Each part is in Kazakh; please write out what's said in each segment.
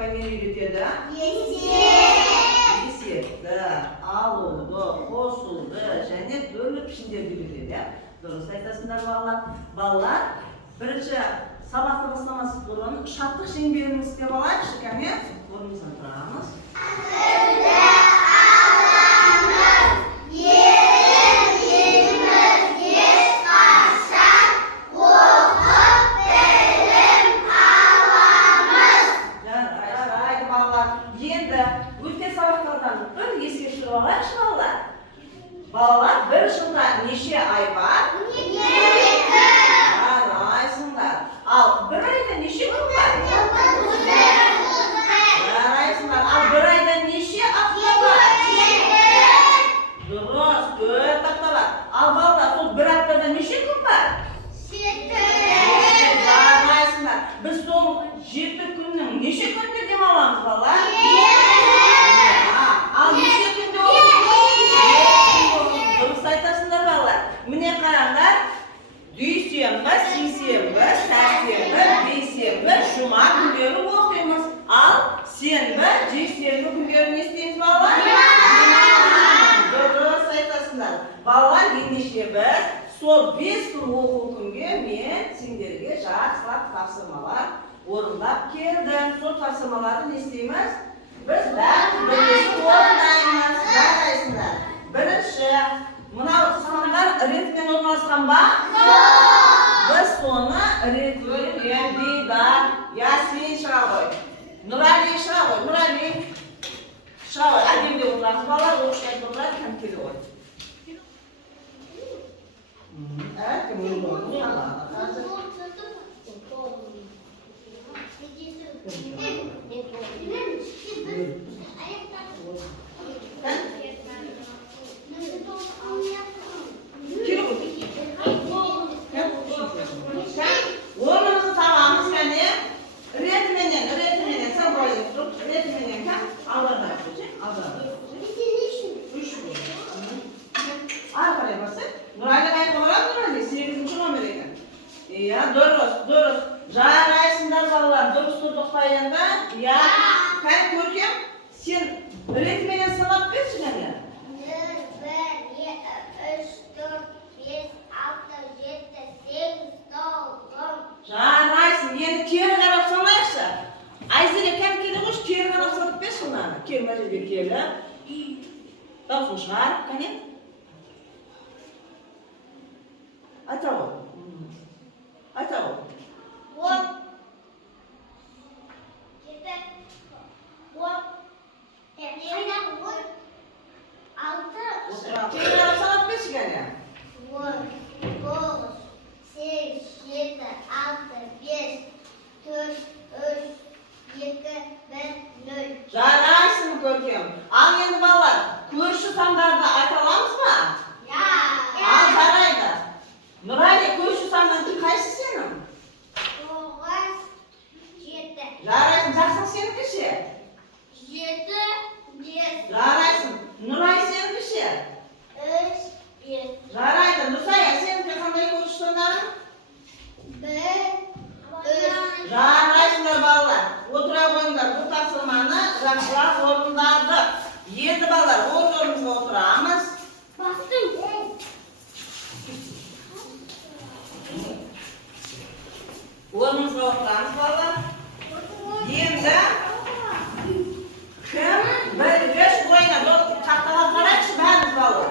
matematika neni үйретеді? Есепті, алуды, қосуды және түрлі пішіндерді үйретеді. Дұрыс айтасыңдар балалар. Балалар, бірінші сабақты бастамас бұрын шаттық шеңберін істеп алайықшы, кәне? Орнымыздан тұрамыз. Балалар, бір жылда неше ай бар? Жарайсыңдар. Ал бір айда неше күн бар? Жарайсыңдар. Ал бір айда неше апта бар? Дұрыс, 4 апта бар. Ал балалар, сол бір аптада неше күн бар? 7. Жарайсыңдар. Біз сол 7 күннің неше күнде демаламыз балалар? Ал неше күнде айтасыңдар балалар. Міне қараңдар. Дүйсенбі, сейсенбі, сәрсенбі, бейсенбі, жұма күндері оқимыз. Ал сенбі, жексенбі күндері не істейміз балалар? Дұрыс айтасыңдар. Балалар, ендеше біз сол 5 күн оқу күнге мен сендерге жақсылап тапсырмалар орындап келдім. Сол тапсырмаларды не істейміз? Біз бәріміз бірінші орындаймыз. Жарайсыңдар. Бірінші мынау сандар ретімен орналасқан ба? Біз соны ретімен Дидар, Ясин шыға ғой. Нұрали шыға ғой. Нұрали шыға ғой. Әдемде отырамыз балалар, оқшайтып отырады, кәм келе ғой. Әркім өз орнын алады. Орнымызды табамыз кәне. Ретіменен, сәл бойы тұрып, ретіменен кәм алдырға өтсе, алдырға өтсе. 3 болды. Ары қарай басы. Нұрайлы қайғы барады, Нұрайлы, 8-ші номер екен. Иә, дұрыс. Жарайсыңдар балалар, дұрыс тұрдықпай енді. Иә, кәне көркем, сен ретіменен санап берші кәне. 1, 2, 3, 4, 5, 6, 7, 8, 9. Жарайсың, енді кері қарап санайықшы. Айзере кәм келі қойшы, кері қарап санап берші мұнаны. Кері мына жерге келі. Даусын шығарып, кәне. Айта ғой. Айта ғой. 10. 7. 10. 6. Kері қарап санап берші кәне. 10, 9, 8, 7, 6, 5, 4, 3, 2, 1, 0. Жарайсың көркем. Ал енді балалар, көрші сандарды айта аламыз ба? Ал жарайды. Нұрали, көрші сандан қайсы сенің? 9, 7. Жарайсың, жақсың сенікі ше? 7, 10. Жарайсың. Нұрай сенікі ше? 3, 5. Жарайды. Нұрсая, сенікі қандай көрші сандарың? 1, 3. Жарайсыңдар балалар. Отыра қойыңдар. Бұл тапсырманы жақсылап орындадық. Енді балалар, орнымызға отырамыз. Бастың. Орнымызға отырамыз балалар. Енді кім бір ойына тақтаға қарайықшы бәріміз балалар.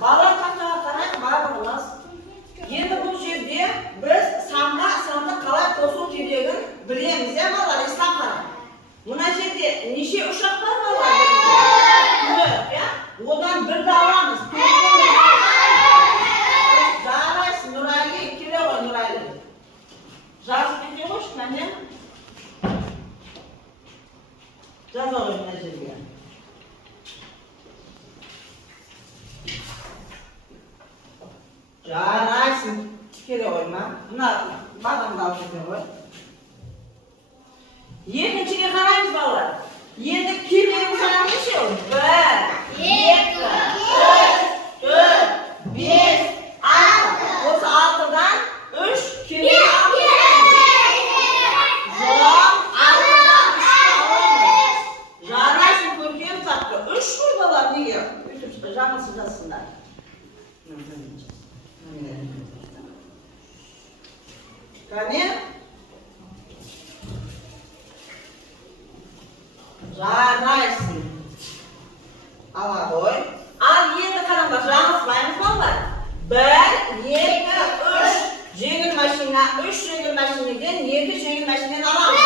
Балалар тақтаға қарайық барлығымыз. Енді бұл жерде біз санды қалай қосу керегін білеміз, иә балалар, ислам қарай. Мына жерде неше ұшақ бар балалар? 4, иә? Одан бірді аламыз. Жарайсың, Нұрали, келе ғой Нұрали. Жазып кете қойшы, кәне. Жаза ғой мына жерге. Жарайсың, келе қойма. Мына бадамды алып кете қой. Екіншіге қараймыз балалар. Енді келмеген саны неше ол? 1, 2, 3, 4, 5, 6. Осы 6-дан 3 келмеген. Жоқ, 6-дан 3 Kani? Jaraysin. Ala koy. Al yedi karamba janıslayımız vallahi. 1, 2, 3. Jengil maşina, 3 jengil maşinadan 7 jengil maşinadan alamiz.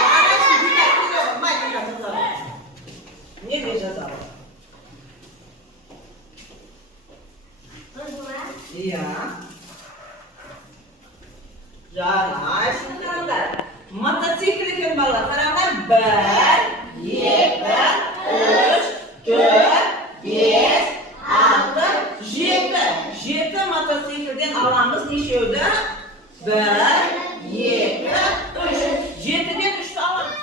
Jaraysin güzel kilo. Mayda kızarım. Ne diyeceğiz abi? Iya. Jaraysin karamba. Motosikl ekan bolalar. Qaranglar. 1, 2, 3, 4, 5, 6, 7. 7 mototsikldan alamiz nechayda? 1, 2, 3. 7dan 3 ta olamiz.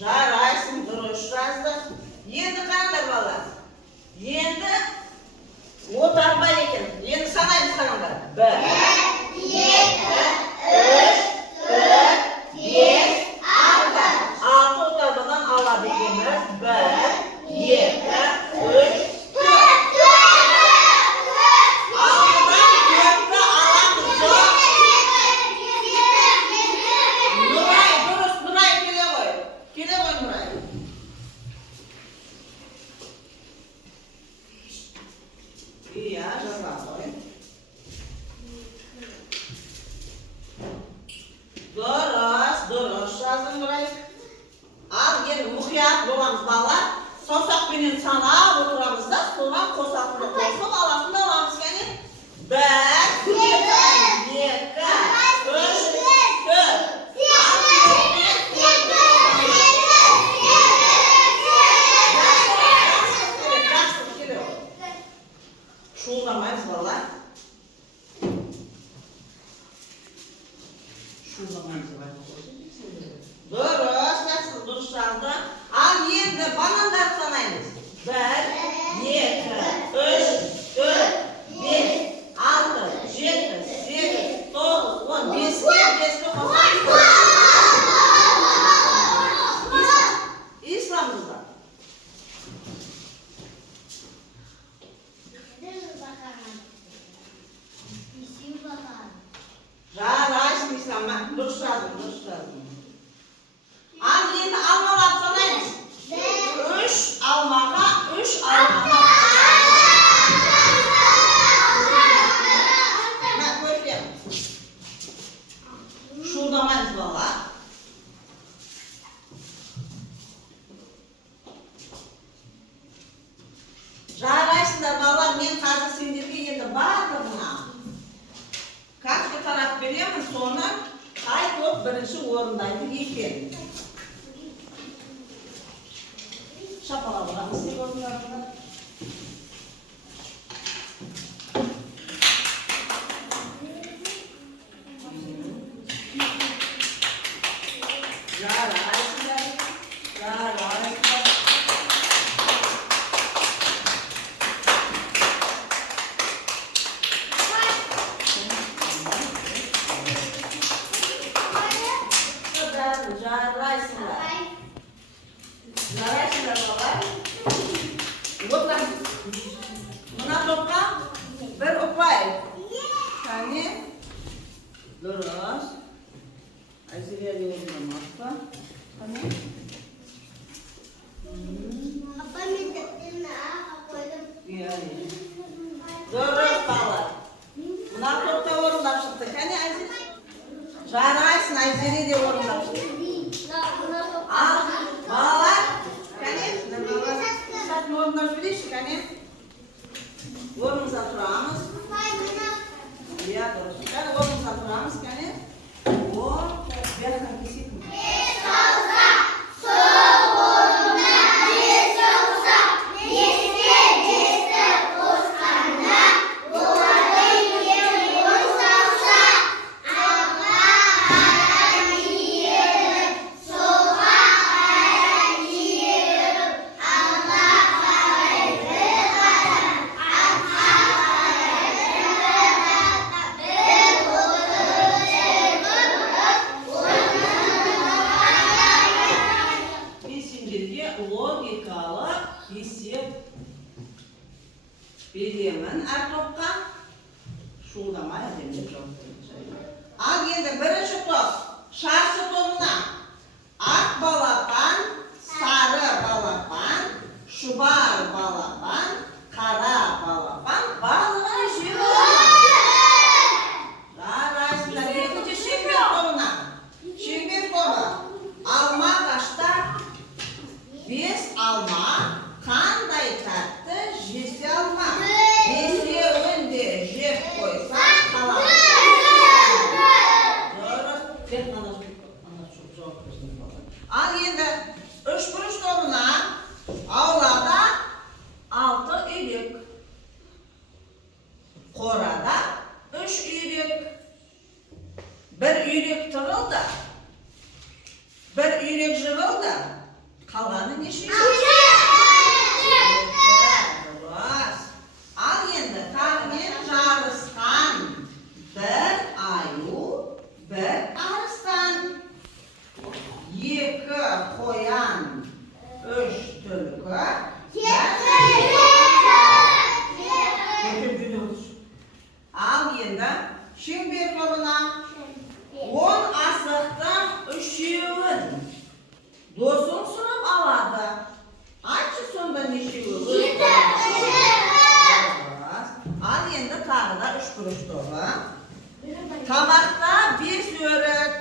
Jaraysin durishsizlar. Endi qanday bolalar? Endi o'tarma ekan. Endi sanaymiz qaranglar. 1, 2, 3, 4, 5, 6. 6 o'tarmadan oladi ekamiz. 1, 2, 3, 4. Altıdan 4'te alamiz. Nuray, durust Nuray kele qo'y. Kele qo'y Nuray. Iya, jazakoy. Durus yazın Nuray. Al endi muhiyat bo'lamiz bolalar. So'soq bilan sanab o'tiramiz da, sonra qo'saqni qo'shib alasini olamiz kani. 1, 2, 3, 4. Şuramayız bolalar. Şuramayız bolalar. Durus, nasıl duruşlarda? Al endi bananlar sanaymiz. 1, 2, 3, 4, 5, 6, 7, 8, 9, 10, 5 İslam'ımızda. Jaraysin İslam'a. Duruşlardım. Al endi almalar sanaymiz. 3 almağa, 3 almağa. Ben koyayım. Şuramayız valla. Jaraysınlar valla, men hozir senlarga endi barlig'ini kaçga taraf beramiz, sonra qay to'p birinchi o'rindaydi deyishgan. Şapalab olamiz deb o'rnlarida. Jaraysınlar. Jaraysınlar bolalar. O'tlar. Buna topqa bir o'pay. Qani? Durus. Azriya yo'llamaqqa. Qani? Apa mitini qo'ydim. Durus bolalar. Buna topqa o'rnlab chiqdi. Qani Aziz? Jaraysın Azriya deb o'rnlab chiqdi. Al, bolalar. Qani? Satni o'rnlab bilish, qani? O'rnimizda turamiz. Ya, durus. Qani o'rnimizda turamiz, qani? O, berdan kesik. Bilimin Ertop'ka. Şuldama edeyim çok. Al endi birinchi top. Şarşı topuna. Ak balapan, sarı balapan, şubar balapan, kara balapan, balığa jüyor. Rayslar, ikinci şerbet topuna. Şerbet topu. Alma kaçta? 5 alma. Qanday tatlı jesi alma. 5'e jep koysa kalan. Al endi 3 kuruş topuna avlada 6 üyük. Qorada 3 üyük. Bir üyük tığıldı. Bir üyük jığıldı. Kalganı neşe? Al endi tahmin jarıskan. Bir ayu, bir arıstan. 2 koyan, 3 tülkü. Al endi şerbet topuna 10 asıqdan 3'ün. Dosun sunup aladı. Açı sonda neşeyi? Al endi tağda 3 kuruş topu. Tabakta 5 örük.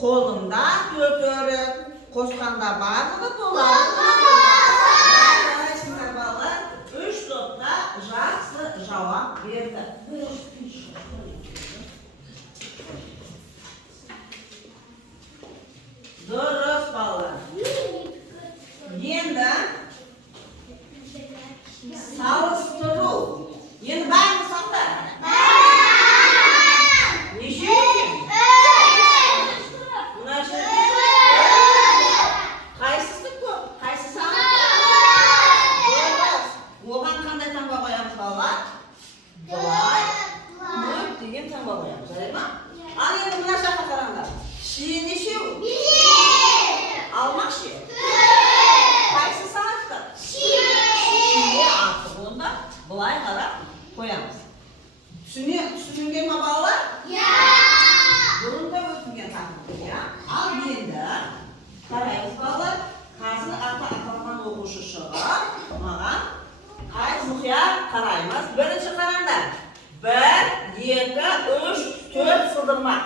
Kolunda 4 örük. Koskanda barlığı dolar. Arkadaşlar balar 3 topta жақсы cevap verdi. Dürüst balar. Endi salıştırу. Endi bari sakta. Neşe ekan? Buna şerbet. Qaysisi ko'p? Qaysisi aniq? Oған qanday tanga qo'yamiz balar? Voy. Ko'p degan tanga qo'yamiz, to'g'rimi? Al endi buna shaqa qaranglar. Shi necha u? Almak shi. Qaysisi aniqdir? Shiga aniq bo'ldi. Bulay qarab qo'yamiz. Tushunganmi bolalar? Burunda o'tgan taqdirda, ya. Al endi qaraymiz bolalar. Hozir ata-onadan o'qishi shirin. Ma'an qaysi muxyar qaraymiz. Birinchi qaranglar. 1 2 3 4 sildirma.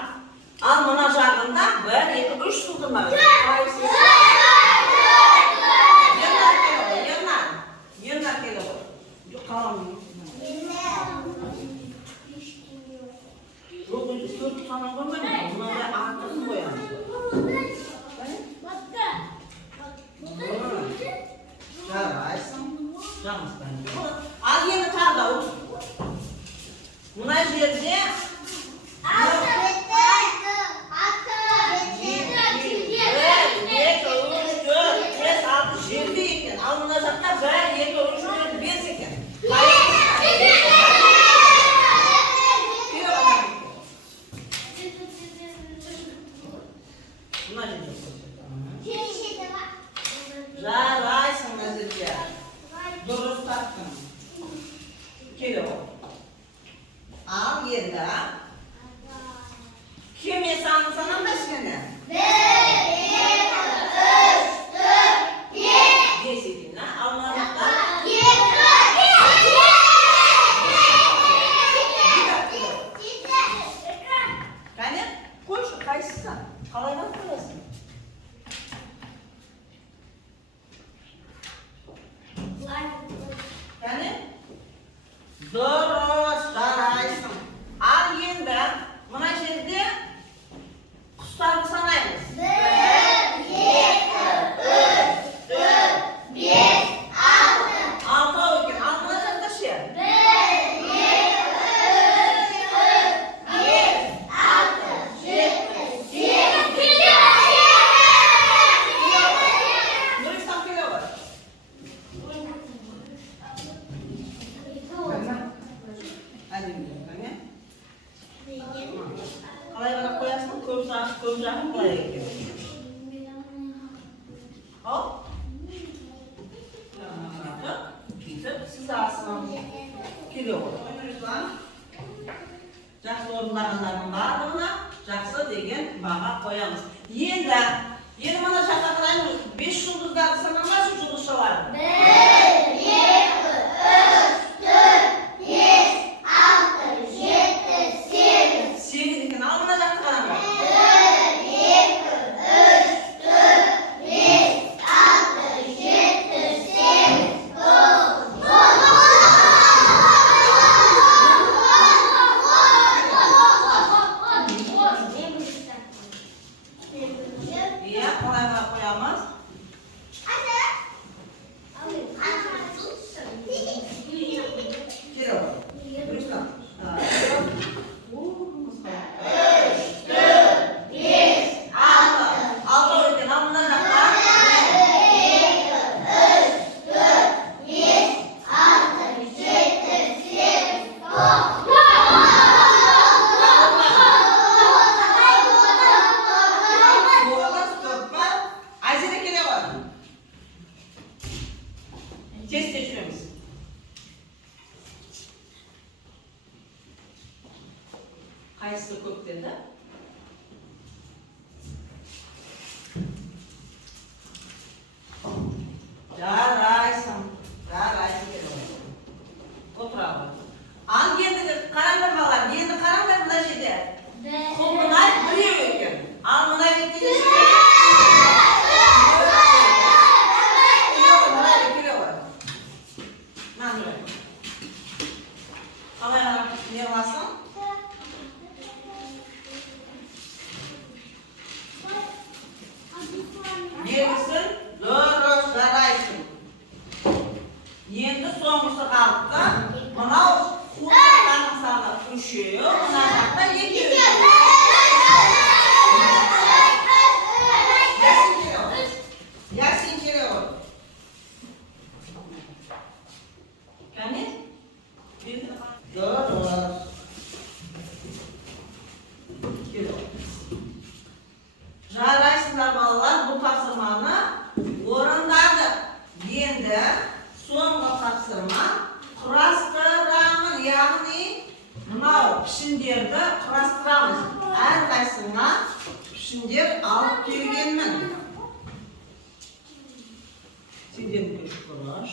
Al mana jag'inda 1 2 3 sildirma. Qaysi? Yerlar keladi. Qalam. Yo'q, endi 4 qalam bo'lmaydi. Buna aqlni qo'yamiz. Жарайсың. Жаныстан. Ал енді тағы да мына жерде ал мына жақта 1 2 3 4 5 екен. Мына жерде жарайсың Назирге. Дұрыс таптың. Келе ол. Ал енді кеме санын санамда кішкене. 1 2 3 4 5 5 екен, ал мына жақта 2 Кәне, қойшы, қайсысы? Қалайдан қоясың? Kani? Dürüst jaraysiň. Al endi mına жерде quşlarni sanaymiz. 1 2 3 4 5 6 6 ekan. Al mına жерде şe? 1 2 3 4 5 6 7 8 Nuriştan kilo var. Hadi kani? Qalay qarab qo'yasizmi? Ko'p жағын qalay ekan? Hop. Ketib, sizasizmi? Kilo olur. Oynayışlar. Жақсы орындағандардың барлығына жақсы деген баға қоямыз. Енді мына жаққа қараймыз. 5 жұлдыздарды санамашы жұлдызшалар. 1, 2, 3, 4, 5, 6, 7, 8. 8 екен. Ал мына жаққа қараңыз. 1, 2, 3, 4, 5, 6, 7, 8, 9. Iya, қолайға қоямыз. Kilo. Дұрыстап. 6 екен. Ал мына жаққа. 9, тоқпа. Айзере келе ғой. Тесте жүреміз. Қайсысы көп деді? Жарайсың. Жарайсың келе ғой. Отыра ғой. Ал енді қараңдар балалар. Енді қараңдар мына жерде. Құлпынай біреу екен. Ал мына бетте неше екен? Келе ғой. Мына. Қалай қарап не қыласың? Белгісін дұрыс жарайсың. Енді соңғысы қалыпты. Мынау құлпынайдың саны 3-еу, мына жақта 2-еу. Ясин келе ғой. Кәне? Дұрыс. Келе ғой. Жарайсыңдар балалар, бұл тапсырманы орындады. Енді соңғы тапсырма құрастырамын, яғни мынау пішіндерді құрастырамыз. Әрқайсыңа пішіндер алып келгенмін. Сенден күш құраш.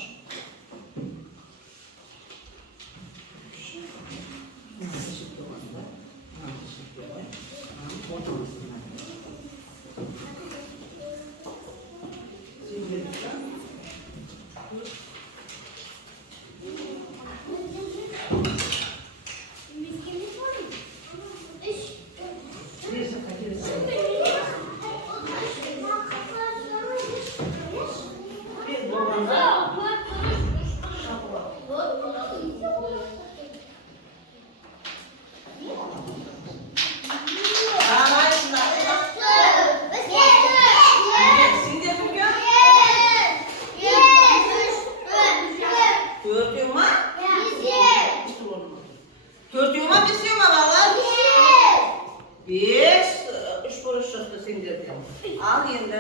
Al енді.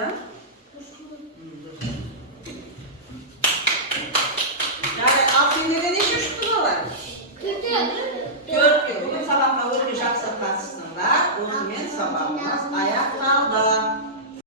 Жарай, ал сендерде неше шықты болар? 4.